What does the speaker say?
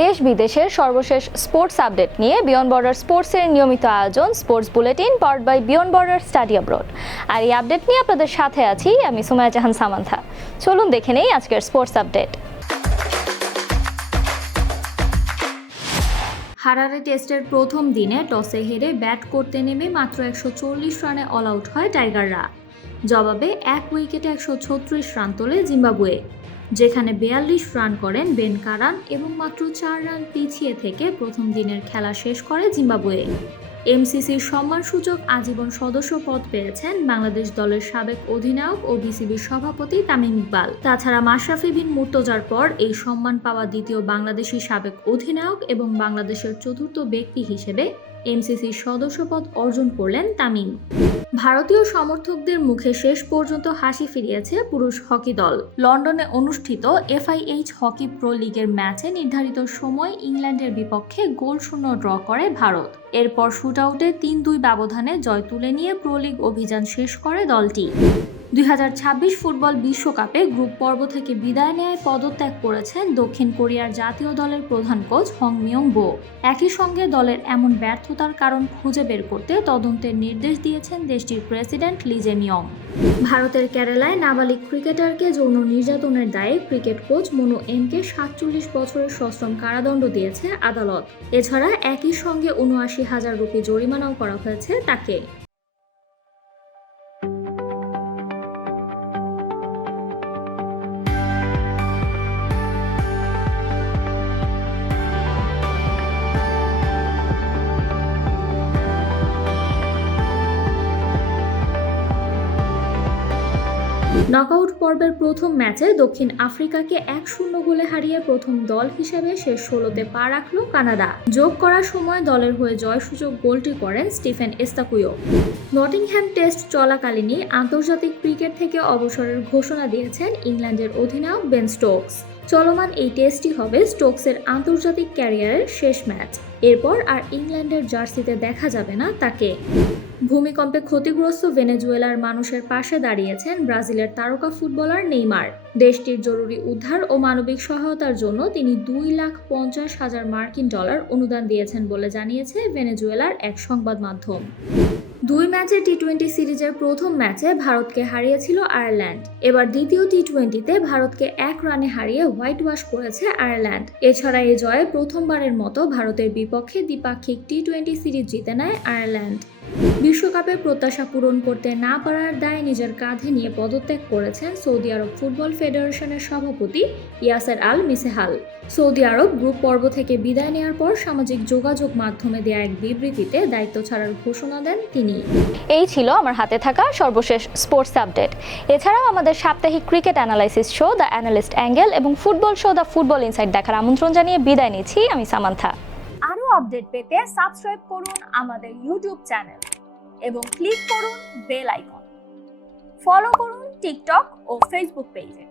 দেশ বিদেশের সর্বশেষ স্পোর্টস আপডেট নিয়ে বিয়ন্ড বর্ডার স্পোর্টসের নিয়মিত আয়োজন sports bulletin powered by beyond border study abroad. আর এই আপডেট নিয়ে আপনাদের সাথে আছি আমি সুমাইয়া জাহান সামান্থা। চলুন দেখে নেই আজকের স্পোর্টস আপডেট। হারারে টেস্টের প্রথম দিনে টসে হেরে ব্যাট করতে নেমে মাত্র 140 রানে অল আউট হয় টাইগাররা। জবাবে এক উইকেটে 136 রান তোলে জিম্বাবুয়ে, যেখানে 42 রান করেন বেন কারান এবং মাত্র 4 রান পিছিয়ে থেকে প্রথম দিনের খেলা শেষ করে জিম্বাবুয়ে। এমসিসির সম্মানসূচক আজীবন সদস্য পদ পেয়েছেন বাংলাদেশ দলের সাবেক অধিনায়ক ও বিসিবির সভাপতি তামিম ইকবাল। তাছাড়া মাশরাফি বিন মুর্তজার পর এই সম্মান পাওয়া দ্বিতীয় বাংলাদেশি সাবেক অধিনায়ক এবং বাংলাদেশের চতুর্থ ব্যক্তি হিসেবে এমসিসির সদস্যপদ অর্জন করলেন তামিম। ভারতীয় সমর্থকদের মুখে শেষ পর্যন্ত হাসি ফিরিয়েছে পুরুষ হকি দল। লন্ডনে অনুষ্ঠিত FIH হকি প্রো লিগের ম্যাচে নির্ধারিত সময় ইংল্যান্ডের বিপক্ষে গোলশূন্য ড্র করে ভারত। এরপর শুটআউটে 3-2 ব্যবধানে জয় তুলে নিয়ে প্রো লিগ অভিযান শেষ করে দলটি। 2026 ফুটবল বিশ্বকাপে গ্রুপ পর্ব থেকে বিদায় নেয় পদত্যাগ করেছেন দক্ষিণ কোরিয়ার জাতীয় দলের প্রধান কোচ হং মিয়ং বো। একই সঙ্গে দলের এমন ব্যর্থতার কারণ খুঁজে বের করতে তদন্তের নির্দেশ দিয়েছেন দেশটির প্রেসিডেন্ট লি জে-মিয়ং। ভারতের কেরালায় নাবালিক ক্রিকেটারকে যৌন নির্যাতনের দায়ে ক্রিকেট কোচ মনু এমকে 47 বছরের সশ্রম কারাদণ্ড দিয়েছে আদালত। এছাড়া একই সঙ্গে ৭৯,০০০ রুপি জরিমানাও করা হয়েছে তাকে। নকআউট পর্বের প্রথম ম্যাচে দক্ষিণ আফ্রিকাকে 1-0 গোলে হারিয়ে প্রথম দল হিসেবে শেষ 16তে পা রাখল কানাডা। যোগ করার সময় দলের হয়ে জয়সূচক গোলটি করেন স্টিফেন এস্তাকুইও। নটিংহ্যাম টেস্ট চলাকালীনই আন্তর্জাতিক ক্রিকেট থেকে অবসরের ঘোষণা দিয়েছেন ইংল্যান্ডের অধিনায়ক বেন স্টোকস। চলমান এই টেস্টই হবে স্টোকসের আন্তর্জাতিক ক্যারিয়ারের শেষ ম্যাচ। এরপর আর ইংল্যান্ডের জার্সিতে দেখা যাবে না তাকে। ভূমিকম্পে ক্ষতিগ্রস্ত ভেনেজুয়েলার মানুষের পাশে দাঁড়িয়েছেন ব্রাজিলের তারকা ফুটবলার নেইমার। দেশটির জরুরি উদ্ধার ও মানবিক সহায়তার জন্য তিনি $2,50,000 মার্কিন অনুদান দিয়েছেন বলে জানিয়েছে ভেনেজুয়েলার এক সংবাদ মাধ্যম। 2 ম্যাচের টি-20 সিরিজের প্রথম ম্যাচে ভারতকে হারিয়েছিল আয়ারল্যান্ড। এবার দ্বিতীয় টি-20তে ভারতকে 1 রানে হারিয়ে হোয়াইট ওয়াশ করেছে আয়ারল্যান্ড। এছাড়া এই জয়ে প্রথমবারের মতো ভারতের বিপক্ষে দ্বিপাক্ষিক টি-20 সিরিজ জিতে নেয় আয়ারল্যান্ড। বিশ্বকাপের প্রত্যাশা পূরণ করতে না পারার দায় নিজের কাঁধে নিয়ে পদত্যাগ করেছেন সৌদি আরব ফুটবল ফেডারেশনের সভাপতি ইয়াসের আল মিসেহাল। সৌদি আরব গ্রুপ পর্ব থেকে বিদায় নেওয়ার পর সামাজিক যোগাযোগ মাধ্যমে দেয়া এক বিবৃতিতে দায়িত্ব ছাড়ার ঘোষণা দেন তিনি। এই ছিল আমার হাতে থাকা সর্বশেষ স্পোর্টস আপডেট। এছাড়াও আমাদের সাপ্তাহিক cricket analysis show the analyst angle এবং football show the football insight দেখার আমন্ত্রণ জানিয়ে বিদায় নিচ্ছি আমি সামান্থা। আরো আপডেট পেতে সাবস্ক্রাইব করুন আমাদের ইউটিউব চ্যানেল এবং ক্লিক করুন বেল আইকন। ফলো করুন টিকটক ও ফেসবুক পেজে।